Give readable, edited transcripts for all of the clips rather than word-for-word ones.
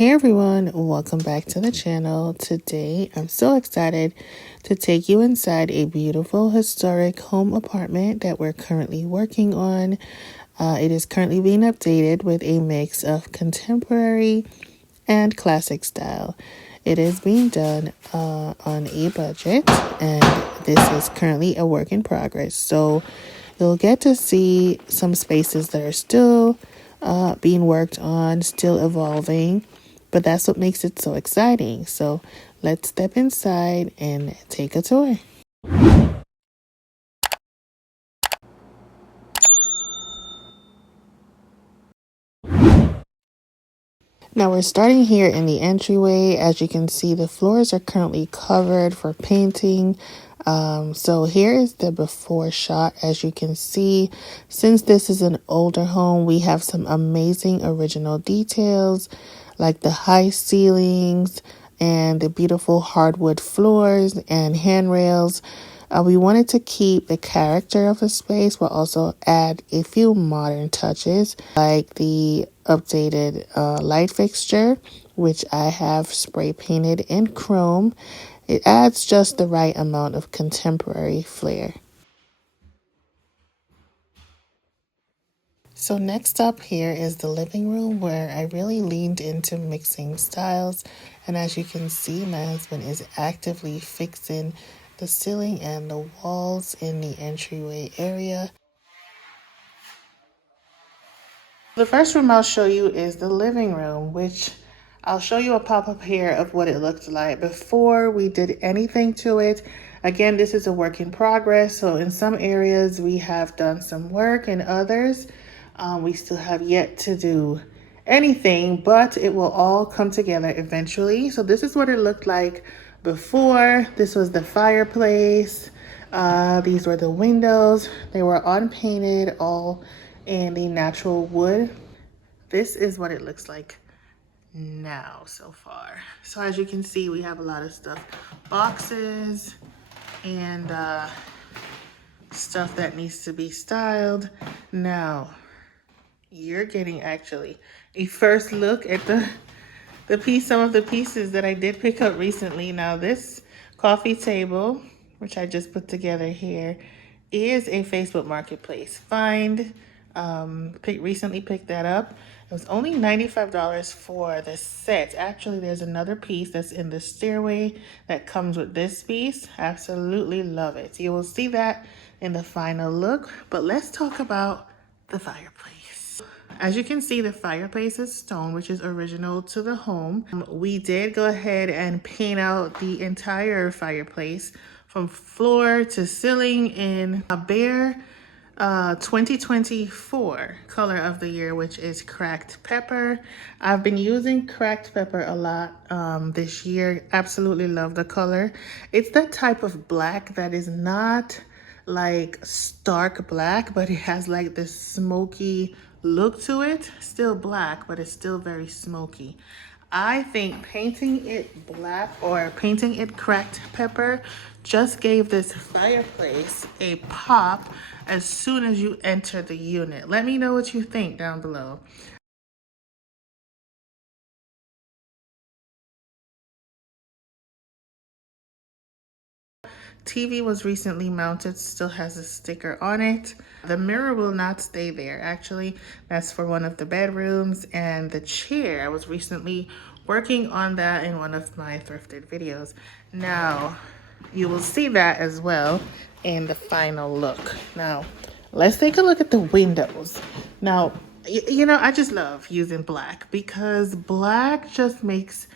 Hey everyone, welcome back to the channel. Today I'm so excited to take you inside a beautiful historic home apartment that we're currently working on. It is currently being updated with a mix of contemporary and classic style. It is being done on a budget, and this is currently a work in progress. So you'll get to see some spaces that are still being worked on, still evolving, but that's what makes it so exciting. So let's step inside and take a tour. Now we're starting here in the entryway. As you can see, the floors are currently covered for painting. So here is the before shot. As you can see, since this is an older home, we have some amazing original details like the high ceilings and the beautiful hardwood floors and handrails. We wanted to keep the character of the space, but also add a few modern touches like the updated light fixture, which I have spray painted in chrome. It adds just the right amount of contemporary flair. So next up here is the living room, where I really leaned into mixing styles. And as you can see, my husband is actively fixing the ceiling and the walls in the entryway area. The first room I'll show you is the living room, which I'll show you a pop-up here of what it looked like before we did anything to it. Again, this is a work in progress, so in some areas we have done some work, and others we still have yet to do anything, but it will all come together eventually. So this is what it looked like before. This was the fireplace. These were the windows. They were unpainted, all in the natural wood. This is what it looks like now so far. So as you can see, we have a lot of stuff, boxes and stuff that needs to be styled. Now you're getting actually a first look at some of the pieces that I did pick up recently. Now this coffee table, which I just put together here, is a Facebook Marketplace find. Recently picked that up. It was only $95 for the set. Actually, there's another piece that's in the stairway that comes with this piece. Absolutely love it. You will see that in the final look, but let's talk about the fireplace. As you can see, the fireplace is stone, which is original to the home. We did go ahead and paint out the entire fireplace from floor to ceiling in a Behr 2024 color of the year, which is cracked pepper. I've been using cracked pepper a lot this year. Absolutely love the color. It's that type of black that is not like stark black, but it has like this smoky look to it. Still black, but it's still very smoky. I think painting it black or painting it cracked pepper just gave this fireplace a pop as soon as you enter the unit. Let me know what you think down below. TV was recently mounted, still has a sticker on it. The mirror will not stay there. Actually, that's for one of the bedrooms. And the chair, I was recently working on that in one of my thrifted videos. Now, you will see that as well in the final look. Now, let's take a look at the windows. Now, you know, I just love using black because black just makes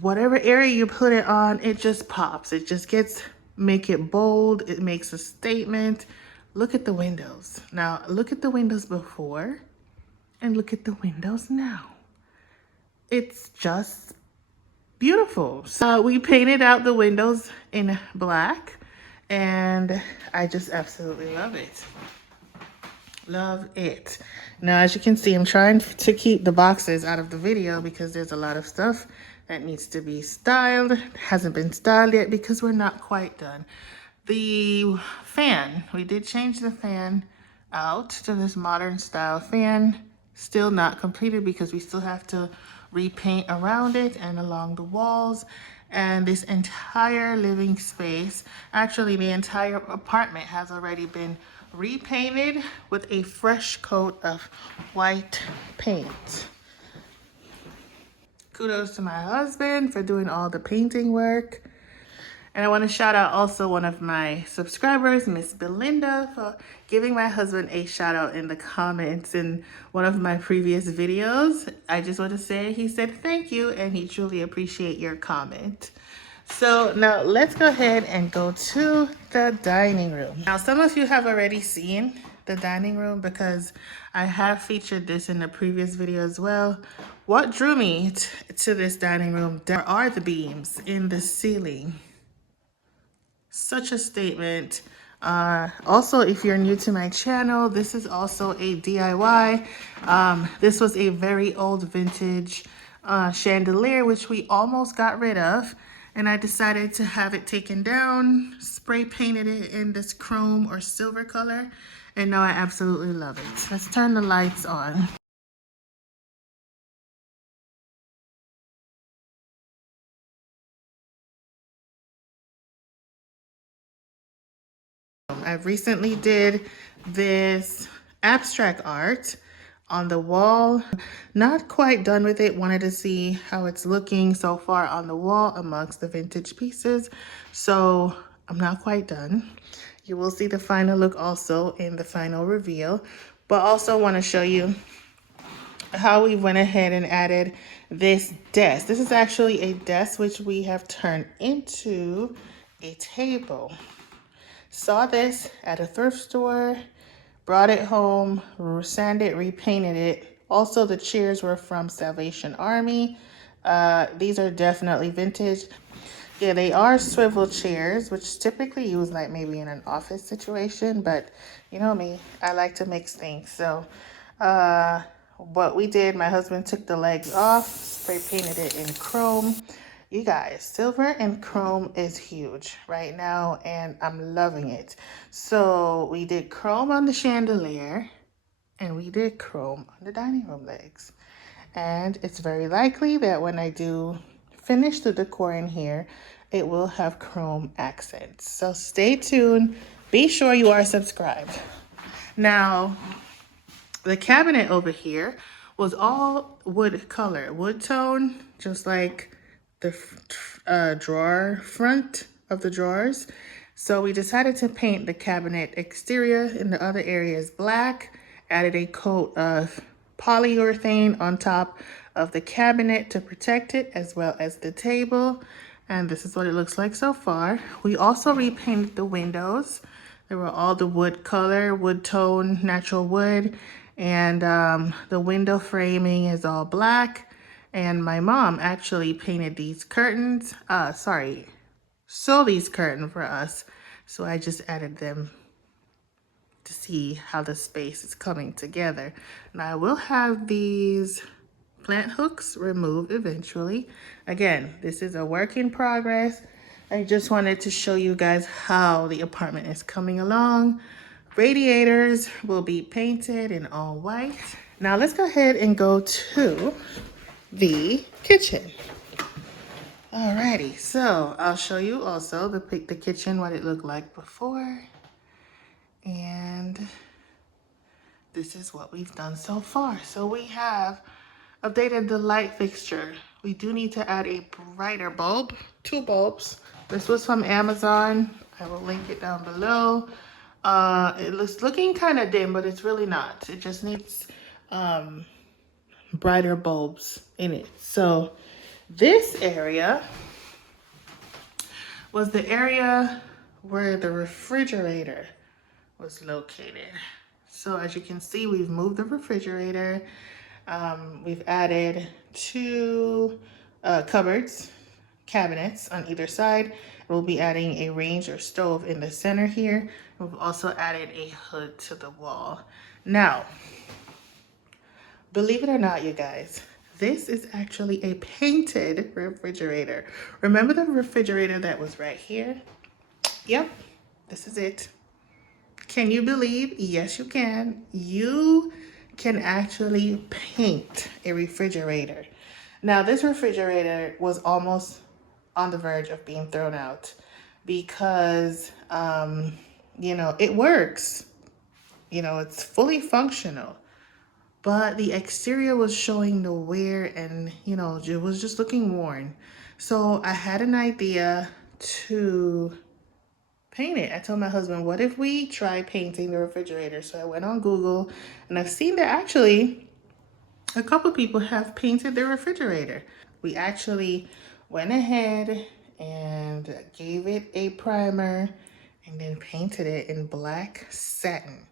whatever area you put it on, it just pops. It just make it bold. It makes a statement. Look at the windows. Now, look at the windows before and look at the windows now. It's just beautiful. So we painted out the windows in black, and I just absolutely love it. Love it. Now, as you can see, I'm trying to keep the boxes out of the video because there's a lot of stuff that needs to be styled. It hasn't been styled yet because we're not quite done. The fan, we did change the fan out to this modern style fan. Still not completed because we still have to repaint around it and along the walls. And this entire living space, actually the entire apartment, has already been repainted with a fresh coat of white paint. Kudos to my husband for doing all the painting work. And I want to shout out also one of my subscribers, Miss Belinda, for giving my husband a shout out in the comments in one of my previous videos. I just want to say he said thank you and he truly appreciate your comment. So now let's go ahead and go to the dining room. Now some of you have already seen the dining room because I have featured this in the previous video as well. What drew me to this dining room, there are the beams in the ceiling. Such a statement. Also, if you're new to my channel, this is also a DIY. This was a very old vintage chandelier, which we almost got rid of. And I decided to have it taken down, spray painted it in this chrome or silver color. And now I absolutely love it. Let's turn the lights on. I recently did this abstract art on the wall. Not quite done with it. Wanted to see how it's looking so far on the wall amongst the vintage pieces. So I'm not quite done. You will see the final look also in the final reveal. But also want to show you how we went ahead and added this desk. This is actually a desk which we have turned into a table. Saw this at a thrift store, brought it home, sanded, repainted it. Also, the chairs were from Salvation Army. These are definitely vintage. Yeah, they are swivel chairs, which typically use like maybe in an office situation, but you know me, I like to mix things. So what we did, my husband took the legs off, spray painted it in chrome. You guys, silver and chrome is huge right now, and I'm loving it. So we did chrome on the chandelier, and we did chrome on the dining room legs. And it's very likely that when I do finish the decor in here, it will have chrome accents. So stay tuned. Be sure you are subscribed. Now, the cabinet over here was all wood color, wood tone, just like the drawer front of the drawers. So we decided to paint the cabinet exterior and the other areas black, added a coat of polyurethane on top of the cabinet to protect it, as well as the table. And this is what it looks like so far. We also repainted the windows. They were all the wood color, wood tone, natural wood. And the window framing is all black. And my mom actually painted these curtains, sew these curtains for us. So I just added them to see how the space is coming together. Now I will have these plant hooks removed eventually. Again, this is a work in progress. I just wanted to show you guys how the apartment is coming along. Radiators will be painted in all white. Now let's go ahead and go to the kitchen. Alrighty, so I'll show you also the kitchen, what it looked like before. And this is what we've done so far. So we have updated the light fixture. We do need to add a brighter bulb, 2 bulbs. This was from Amazon. I will link it down below. It looks looking kind of dim, but it's really not. It just needs brighter bulbs in it. So this area was the area where the refrigerator was located. So as you can see, we've moved the refrigerator. We've added 2 cupboards, cabinets on either side. We'll be adding a range or stove in the center here. We've also added a hood to the wall. Now, believe it or not, you guys, this is actually a painted refrigerator. Remember the refrigerator that was right here? Yep, this is it. Can you believe? Yes, you can. You can actually paint a refrigerator. Now, this refrigerator was almost on the verge of being thrown out because, it works. It's fully functional. But the exterior was showing the wear and, it was just looking worn. So I had an idea to paint it. I told my husband, what if we try painting the refrigerator? So I went on Google and I've seen that actually a couple people have painted their refrigerator. We actually went ahead and gave it a primer and then painted it in black satin.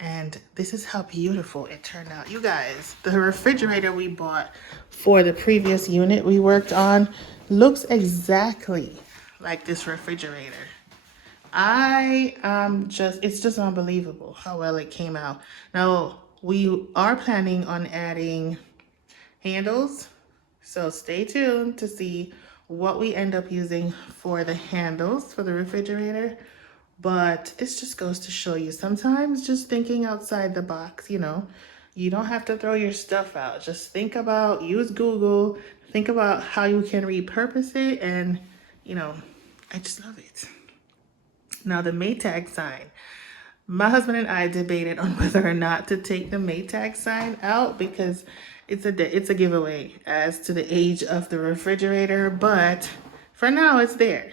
And this is how beautiful it turned out. You guys, the refrigerator we bought for the previous unit we worked on looks exactly like this refrigerator. It's just unbelievable how well it came out. Now, we are planning on adding handles, so stay tuned to see what we end up using for the handles for the refrigerator. But this just goes to show you sometimes just thinking outside the box, you don't have to throw your stuff out. Just use Google, think about how you can repurpose it, and I just love it. Now, the Maytag sign. My husband and I debated on whether or not to take the Maytag sign out because it's a giveaway as to the age of the refrigerator, but for now it's there.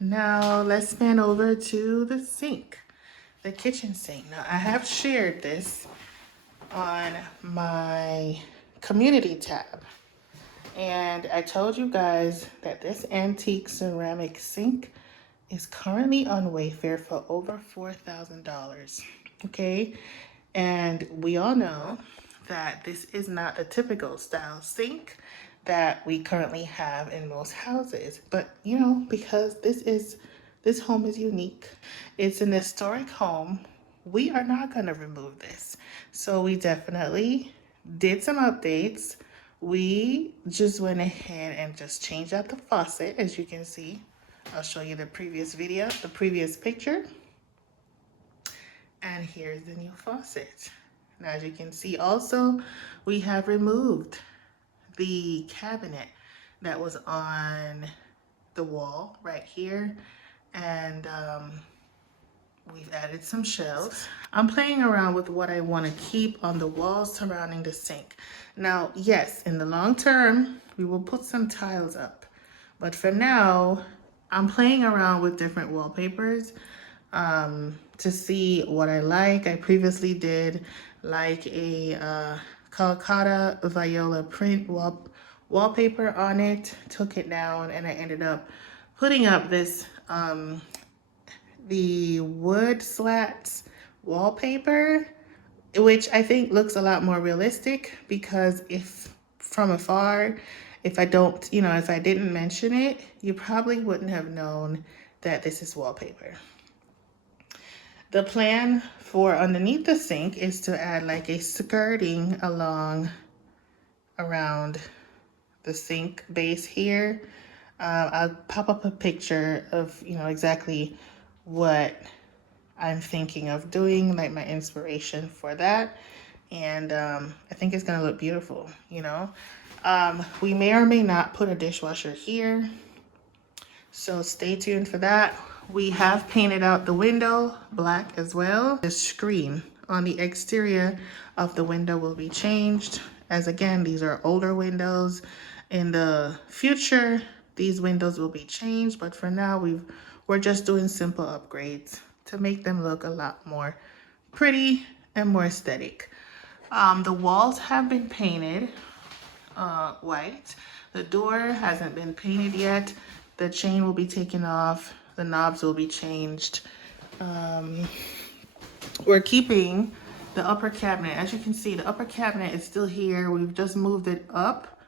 Now let's pan over to the sink, the kitchen sink. Now I have shared this on my community tab, and I told you guys that this antique ceramic sink is currently on Wayfair for over $4,000. Okay, and we all know that this is not the typical style sink that we currently have in most houses, but because this home is unique, it's an historic home, we are not going to remove this. So we definitely did some updates. We just went ahead and just changed out the faucet. As you can see, I'll show you the previous picture, and here's the new faucet. Now, as you can see also, we have removed the cabinet that was on the wall right here, and we've added some shelves. I'm playing around with what I want to keep on the walls surrounding the sink. Now, yes, in the long term, we will put some tiles up, but for now, I'm playing around with different wallpapers to see what I like. I previously did like a Calcutta Viola print wallpaper on it, took it down, and I ended up putting up this the wood slats wallpaper, which I think looks a lot more realistic, because if from afar, if I didn't mention it, you probably wouldn't have known that this is wallpaper. The plan for underneath the sink is to add like a skirting around the sink base here. I'll pop up a picture of exactly what I'm thinking of doing, like my inspiration for that, and I think it's gonna look beautiful. We may or may not put a dishwasher here, so stay tuned for that. We have painted out the window black as well. The screen on the exterior of the window will be changed, as again, these are older windows. In the future, these windows will be changed, but for now, we're just doing simple upgrades to make them look a lot more pretty and more aesthetic. The walls have been painted white. The door hasn't been painted yet. The chain will be taken off. The knobs will be changed. We're keeping the upper cabinet. As you can see, the upper cabinet is still here. We've just moved it up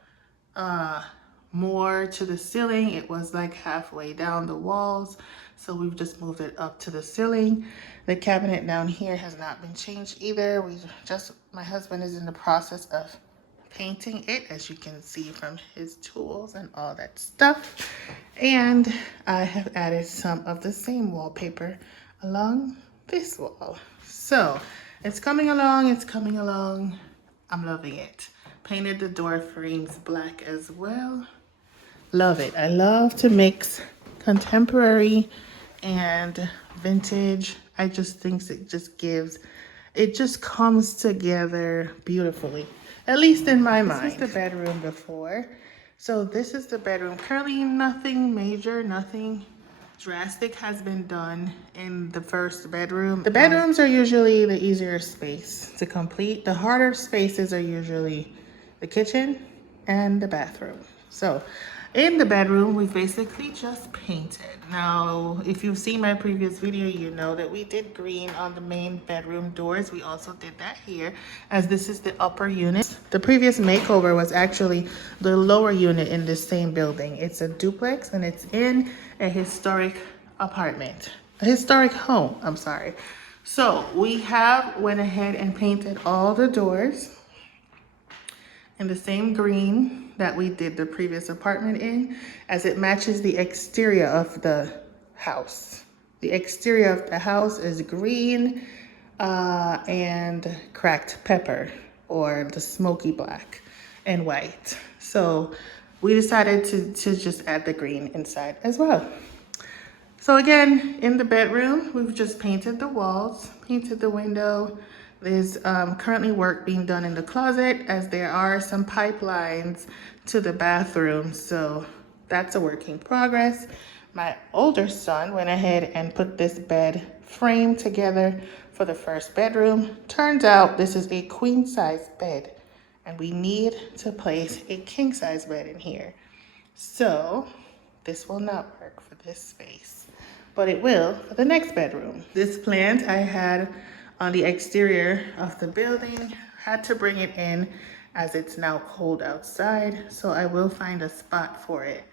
more to the ceiling. It was like halfway down the walls, so we've just moved it up to the ceiling. The cabinet down here has not been changed either. My husband is in the process of painting it, as you can see from his tools and all that stuff. And I have added some of the same wallpaper along this wall. So it's coming along, I'm loving it. Painted the door frames black as well. Love it. I love to mix contemporary and vintage. I just think it just comes together beautifully, at least in my mind. This was the bedroom before. So this is the bedroom. Currently nothing major, nothing drastic has been done in the first bedroom. The bedrooms are usually the easier space to complete. The harder spaces are usually the kitchen and the bathroom. So in the bedroom, we basically just painted. Now, if you've seen my previous video, you know that we did green on the main bedroom doors. We also did that here, as this is the upper unit. The previous makeover was actually the lower unit in this same building. It's a duplex and it's in a historic apartment, a historic home, I'm sorry. So we have went ahead and painted all the doors in the same green that we did the previous apartment in, as it matches the exterior of the house. The exterior of the house is green and cracked pepper, or the smoky black and white. So we decided to just add the green inside as well. So again, in the bedroom, we've just painted the walls, painted the window. There's currently work being done in the closet, as there are some pipelines to the bathroom. So that's a work in progress. My older son went ahead and put this bed frame together for the first bedroom. Turns out this is a queen size bed, and we need to place a king size bed in here. So this will not work for this space, but it will for the next bedroom. This plant I had on the exterior of the building, had to bring it in as it's now cold outside, so I will find a spot for it.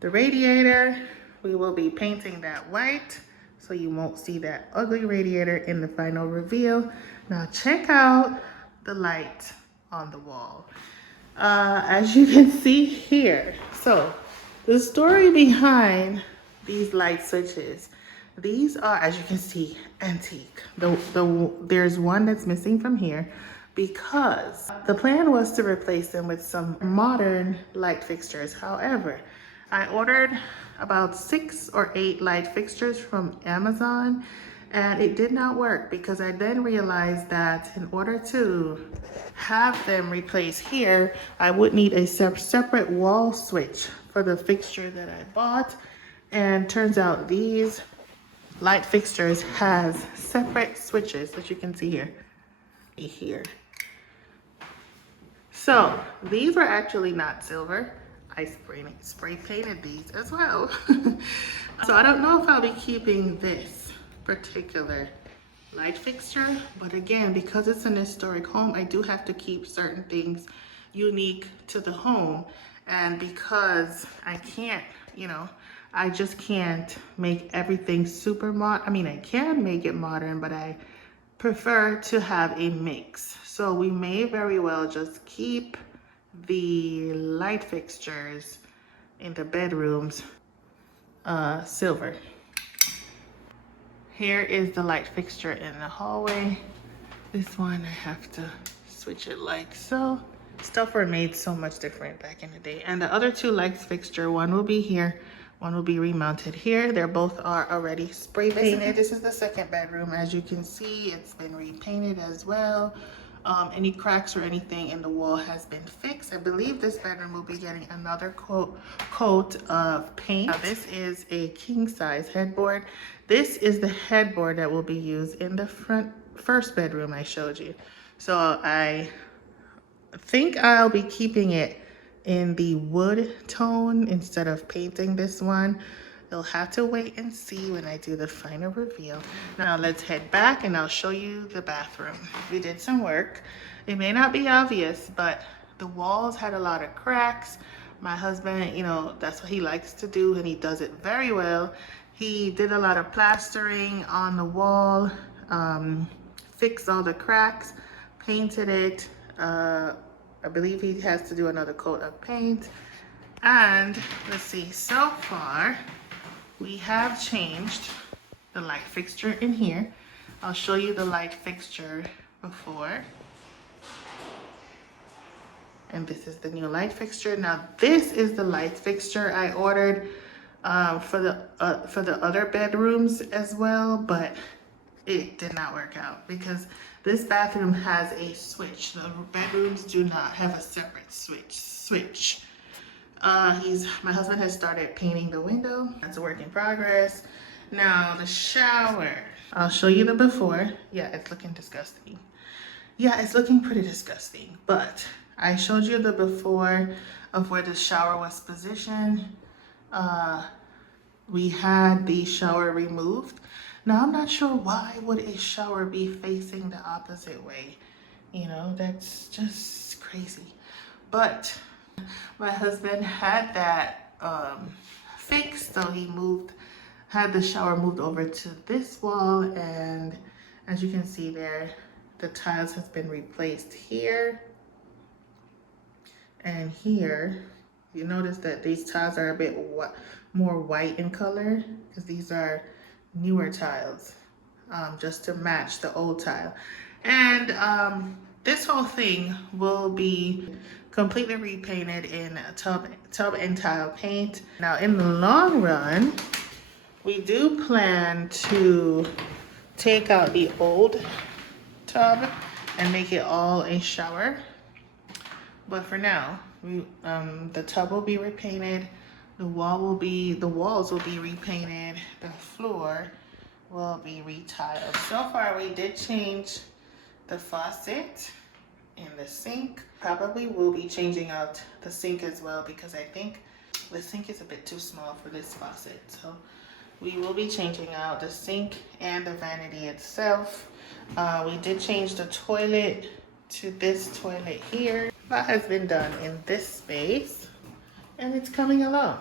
The radiator, we will be painting that white, so you won't see that ugly radiator in the final reveal. Now check out the light on the wall. As you can see here, so the story behind these light switches, these are, as you can see, antique. There's one that's missing from here because the plan was to replace them with some modern light fixtures. However, I ordered about 6 or 8 light fixtures from Amazon, and it did not work, because I then realized that in order to have them replaced here, I would need a separate wall switch for the fixture that I bought. And turns out these light fixtures has separate switches that you can see here. So these were actually not silver. I spray painted these as well. So I don't know if I'll be keeping this particular light fixture, but again, because it's an historic home, I do have to keep certain things unique to the home. And because I can't, I just can't make everything super modern. I mean, I can make it modern, but I prefer to have a mix. So we may very well just keep the light fixtures in the bedrooms silver. Here is the light fixture in the hallway. This one I have to switch it like so. Stuff were made so much different back in the day. And the other 2 lights fixture, one will be here, one will be remounted here. They're both are already spray painted. This is the second bedroom. As you can see, it's been repainted as well. Any cracks or anything in the wall has been fixed. I believe this bedroom will be getting another coat of paint. Now, this is a king size headboard. This is the headboard that will be used in the first bedroom I showed you. So I think I'll be keeping it in the wood tone instead of painting this one. You'll have to wait and see when I do the final reveal. Now let's head back and I'll show you the bathroom. We did some work. It may not be obvious, but the walls had a lot of cracks. My husband, that's what he likes to do, and he does it very well. He did a lot of plastering on the wall, fixed all the cracks, painted it. I believe he has to do another coat of paint. And let's see, so far we have changed the light fixture in here. I'll show you the light fixture before. And this is the new light fixture. Now this is the light fixture I ordered for the other bedrooms as well, but it did not work out because this bathroom has a switch. The bedrooms do not have a separate switch. My husband has started painting the window. That's a work in progress. Now the shower. I'll show you the before. Yeah, it's looking disgusting. Yeah, it's looking pretty disgusting, but I showed you the before of where the shower was positioned. We had the shower removed. Now, I'm not sure why would a shower be facing the opposite way. You know, that's just crazy. But my husband had that fixed, so he had the shower moved over to this wall, and as you can see there, the tiles has been replaced here and here. You notice that these tiles are a bit more white in color because these are newer tiles, just to match the old tile. And this whole thing will be completely repainted in tub and tile paint. Now in the long run, we do plan to take out the old tub and make it all a shower. But for now, the tub will be repainted, the walls will be repainted, the floor will be retiled. So far, we did change the faucet in the sink. Probably will be changing out the sink as well because I think the sink is a bit too small for this faucet. So we will be changing out the sink and the vanity itself. We did change the toilet to this toilet here. A lot has been done in this space and it's coming along.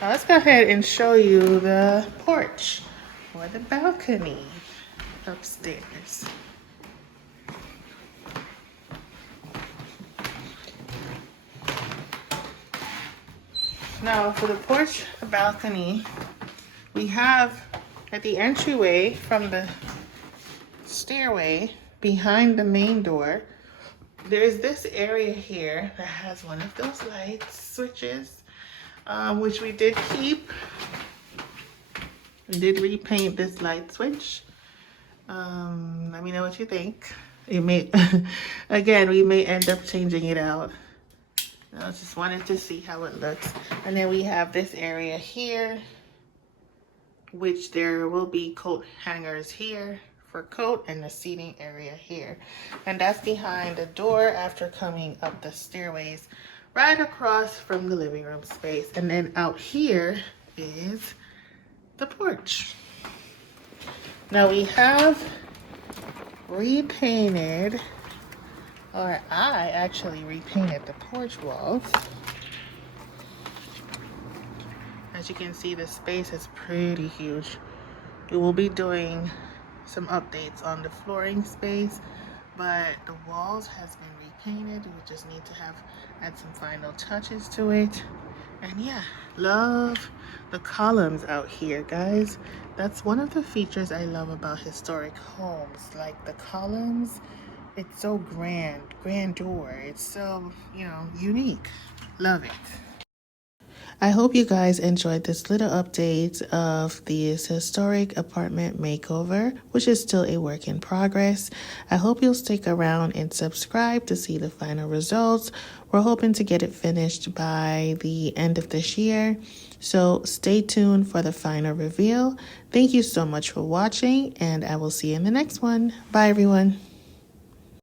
Now let's go ahead and show you the porch or the balcony upstairs. Now for the porch, the balcony, we have at the entryway from the stairway behind the main door, there's this area here that has one of those light switches, which we did keep. We did repaint this light switch. Let me know what you think. It may, again, we may end up changing it out. I just wanted to see how it looks. And then we have this area here, which there will be coat hangers here for coat and the seating area here. And that's behind the door after coming up the stairways right across from the living room space. And then out here is the porch. Now we have repainted, or I actually repainted the porch walls. As you can see, the space is pretty huge. We will be doing some updates on the flooring space, but the walls has been repainted. We just need to add some final touches to it. And yeah, love the columns out here, guys. That's one of the features I love about historic homes, like the columns. It's so grandeur. It's so, unique. Love it. I hope you guys enjoyed this little update of this historic apartment makeover, which is still a work in progress. I hope you'll stick around and subscribe to see the final results. We're hoping to get it finished by the end of this year, so stay tuned for the final reveal. Thank you so much for watching, and I will see you in the next one. Bye, everyone.